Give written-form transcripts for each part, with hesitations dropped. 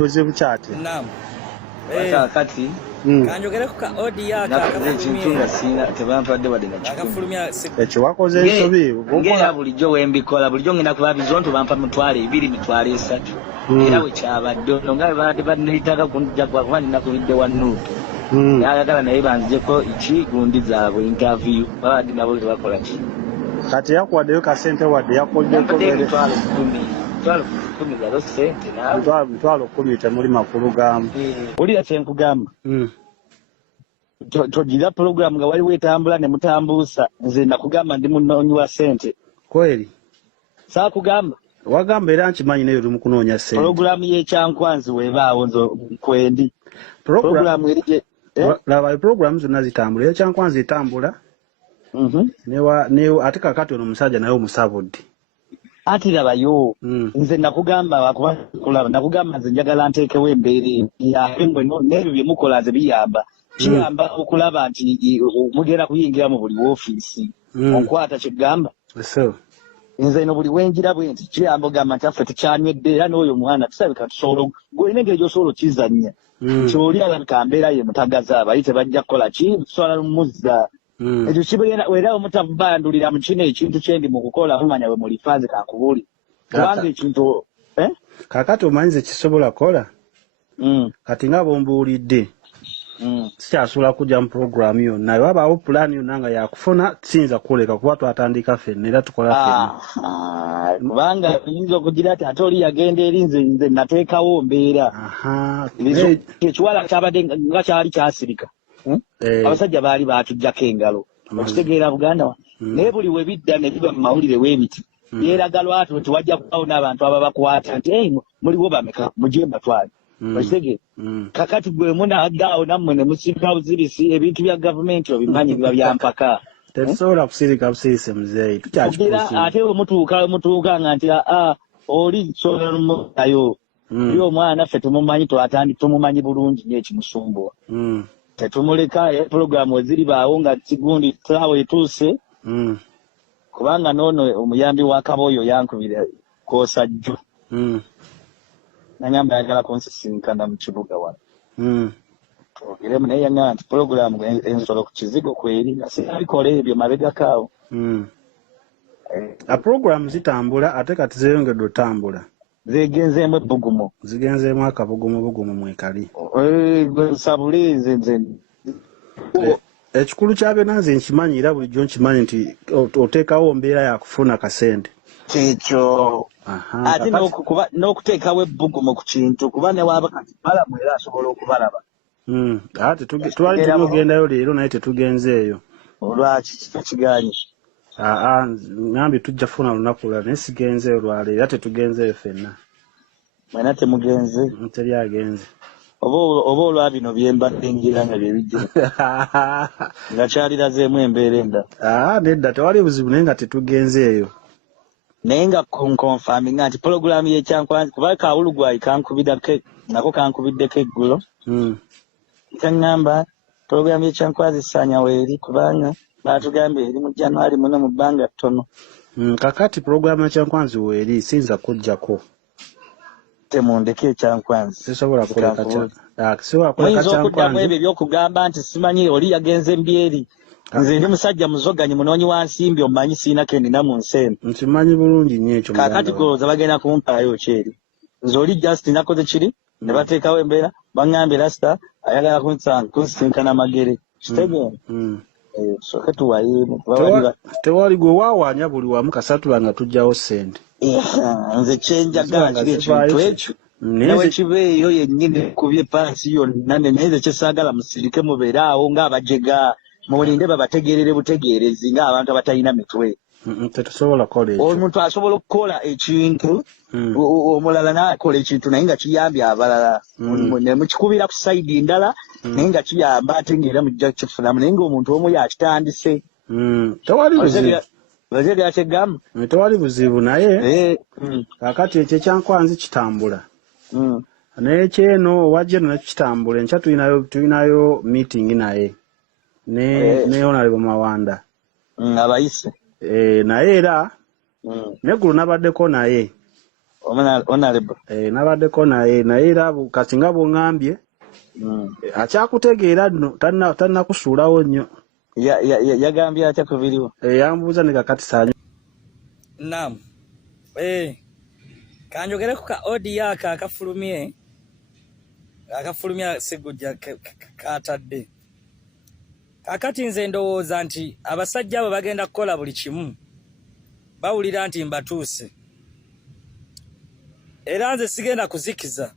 buzibu kyate. Naam. Kati Kanjogera ku ka audio nakafulumya sina tebampadde wadde nakafulumya ekyo wakoze ensobi ngera bulijjo wembikola bulijjo ngenda kuba bizonto bampa mutwale 2 mitwale 3 era we kyabadde ono nga baadde banneetaaga kunjja kuba ninakubidde wanuutu ayagala naye banzijeko iki gundi zaabwe interview baadde nabo tebakola ki kati yakuwaddeyo kasente wadde yakoddeko emitwalo 10 temuli makulu gamu olira kyenkugamba togira program nga waliwo etambula ne mutambuusa nze nakugamba ndi munoonyi wa ssente kweri saakugamba wagamba era nkimanyi naye oli mu kunoonya ssente program y'ekyankwanzi weebaawo nzo kwendi program erije laba program zonna zitambula ekyankwanzi etambula ate kakati ono omusajja naye omusabudde ati labayo nze nakugamba nze njagala nteekewo embeera yambwe n'ebyo bye mukola nze biyamba kiyamba okulaba nti mugenda kuyingira mu buli woofiisi onkwata kyegamba nze no buli wenjira bwe nti kiyamba ogamba nti affe tukyanywedde era n'oyo omwana tusabika tusobola gwolina engeri gy'osobola okizannya kyoli alabika mbeera ye mutagaza abayi tebajja kukola ki tusobola lumuzza ekyo kibeera era omutavubandulira mu kino ekintu kyendi mu kukola mumanya bwe mulifaze kankubuuli kubanga ekintu kakati omanyize kisobola kola kati nga bombuulidde sikyasobola kujja mu programu yonna naye wabaawo pulaani yonna nga yakufuna siyinza kuleka kuba twatandika ffenna era tukola ffenna kubanga oyinza okugira ati ate oli yagenda eri nze nateekawo mbeera ekiwala kyabadde nga kyali kyasirika abasajja baali batujjako engalo okitegeera buganda wa naye buli we bidda ne biba mu mawulire w'ebiti yeeraga lwatu tewajja kubawo n'abantu ababakwata nti muliwo bameka mugye mbatwale okitegeera kakati gwe munaddaawo nammwe ne musirika buzirisi ebintu bya gavumenti obimanyi biba byampaka tetusobola kusirika busirisi muzeeyi tukyakikuusa ate we mutuuka nga nti oli sobola numuayo oli omwana ffe tumumanyi tumumanyi bulungi n'ekimusumbuwa tetumuleka programu weziri baawo nga kigundi taawo etuuse kubanga noono omuyambi wa Kaboyo yankubira koosajjo nangamba yagala kunsisinkana mu kibuga wano twogeremu naye yaŋŋamba nti programu ensolo ku kizigo kweri nga sinabikola ebyo mabegakaawo programu zitambula ate kati zeeyongedde otambula zegenzeemu ebbugumu zigenzeemu akabugumu mwekali sabule nze ekikulu kya byonna nze nkimanyi era bulijjo nkimanyi nti oteekawo mbeera yakufuna kasente kyekyo ate n'okuteekawo ebbugumu ku kintu kuba ne waaba kati balamu era asobola okubalaba ate twali tumugendayo leero naye tetugenzeeyo olwaki kikiganye ngambi tujja funa lunaku lula naye sigenzeeyo lwaleero era tetugenzeeyo ffenna mwena temugenze teri agenze oba olwa bino byembadde ngira nga byebijja nga kyalirazeemu embeera endala nedda tewali buzibu naye nga tetugenzeeyo naye nga nkonfaminga nti pologulaamu y'ekyankwanzi kuba kawulugwayi nako kankubiddeko eggulo kaŋŋamba pologulaamu y'ekyankwanzi ssaanya weeri kubanga baatugambye eri mu January muno mu bbanga ttono kakati pologulaamu y'ekyankwanzi weeri siyinza kujjako temundeke ekyankwanzi sisobola muyinza okuddamu ebyo ebyokugamba nti simanyi oli yagenze mbyeri nze ndi musajja muzoganyi munoonyi wa nsimbi omumanyi siina kendina mu nsi eno nkimanyi bulungi nnyo ekyo kaakati golowooza bagenda kumpaayo kyeri nze oli just nakoze kiri ne bateekawo embeera baŋŋambye lasita ayagala kunsisinkana magere kitegeera soke tuwayeemu tewali gwe waawaanya buli wamu kasatula nga tujjawo ssente nze kyenjagala kiri ekintu ekyo nawe kibeeyo yennyini kubye pansi yonna naye nze kyesaagala musirike mubeere awo ng'abajega mulinde babategeerere butegeerezi ng'abantu abatalina mitwe tetusobola kukola ekyo omuntu asobola okukola ekintu omulala n'akola ekintu naye nga kiyambye abalala ne mukikubira ku sayidi ndala naye nga kiyamba ate ng'era mujja kukifunamu naye ng'omuntu omu yakitandise tewali buzibu naye kakati ekyo ekyankwanzi kitambula naye kyeno owajjeno nakyo kitambula enkya tulinayo meeting naye ne Honorable Mawanda abayise naye era neggulu nabaddeko naye Honorable. Nabaddeko naye era kati nga bw'oŋŋambye akyakutegeera nno tannakusuulawo nnyo. Yagambye atya ku biriwo? Yambuuza ne kakati saanyu. Naam. Kanjogere ku ka odi aka akafulumye Ssegujja katadde. Kakati nze ndowooza nti abasajja abo bagenda kukola buli kimu bawulira nti mbatuuse. Era nze sigenda kuzikiza.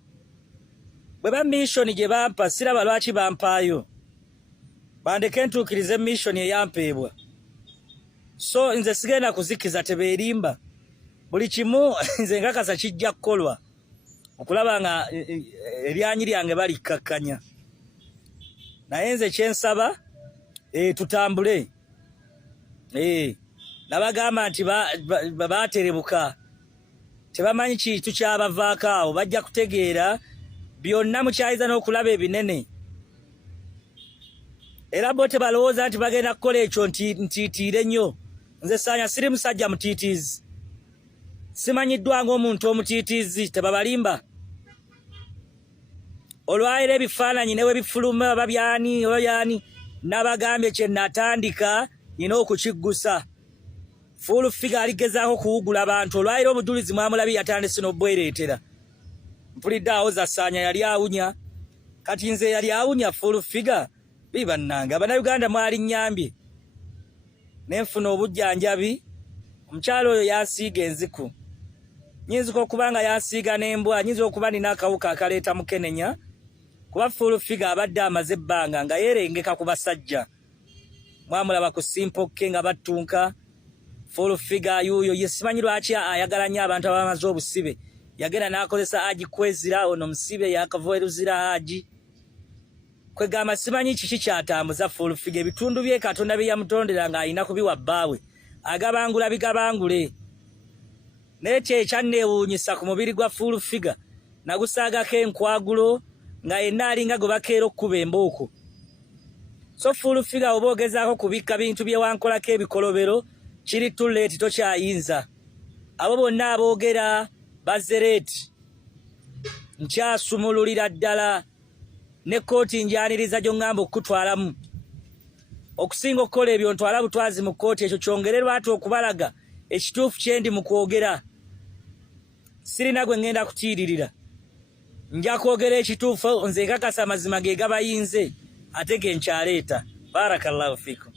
Bwe ba mission gye bampa siraba lwaki bampaayo. Bandeke ntuukirize mission eyampeebwa. So nze sigenda kuzikiza tebeerimba. Buli kimu nze nkakasa kijja kukolwa. Okulaba nga eryanyi lyange balikkakkanya. Naye nze kyensaba tutambule. Nabagamba nti baaterebuka. Tebamanyi kintu kyabavaako awo bajja kutegeera byonna mukyayiza n'okulaba ebinene. Era bo tebalowooza nti bagenda kukola ekyo ntiitiire nnyo. Nze Saanya siri musajja mutiitiizi. Simanyiddwa ng'omuntu omutiitiizi tebabalimba. Olwayira ebifaananyi ne we bifuluma oba byani nabagambye kye natandika nina okukiggusa. Full figure aligezaako kuwugula abantu. Olwayira obujulizi mwamulabi yatandise n'obwereetera. Mpulidde awo za Saanya yali awunya. Kati nze yali awunya full figure. Bibannanga Bannayuganda mwali nnyambye. Nenfuna obujjanjabi. Omukyalo oyo yasiiga enziku. Nyinza okuba nga yasiiga n'embwa. Nyinza okuba nina akawuka akaleeta mukenenya. Kuba full figure abadde amaze ebbanga nga yeerengeka ku basajja. Mwamulaba ku Simpoke nga battunka. Full figure yuyo yesimanyi lwaki ayagala nnyo abantu abamaze obusibe. Yagenda n'akozesa Haji Kwezira ono musibe yakavoeruzira Haji. Kwegamba simanyi kiki kyatambuza full figure ebitundu bye Katonda bye yamutondera ng'alina kubiwa bbaawe. Agabangula bigabangule. N'ekyo ekyanneewuunyisa ku mubiri gwa full figure nagusaagako enkwagulo nga yenna alinga gwe bakeera okkuba embooko. So full figure oba ogezaako kubikka bintu bye wankolako ebikolobero kiri too late tokyayinza. Abo bonna aboogera bazereeti nkyasumululira ddala ne kkooti njaniriza gy'oŋŋamba okukutwalamu. Okusinga okukola ebyo ntwala butwazi mu kkooti ekyo kyongererwa ati okubalaga ekituufu kyendi mu kwogera. Sirina gwe ŋŋenda kutiiririra. Nja kwogera ekituufu nze nkakasa amazima ge gabayinze ate ge nkyaleeta. Barakallahu fikum.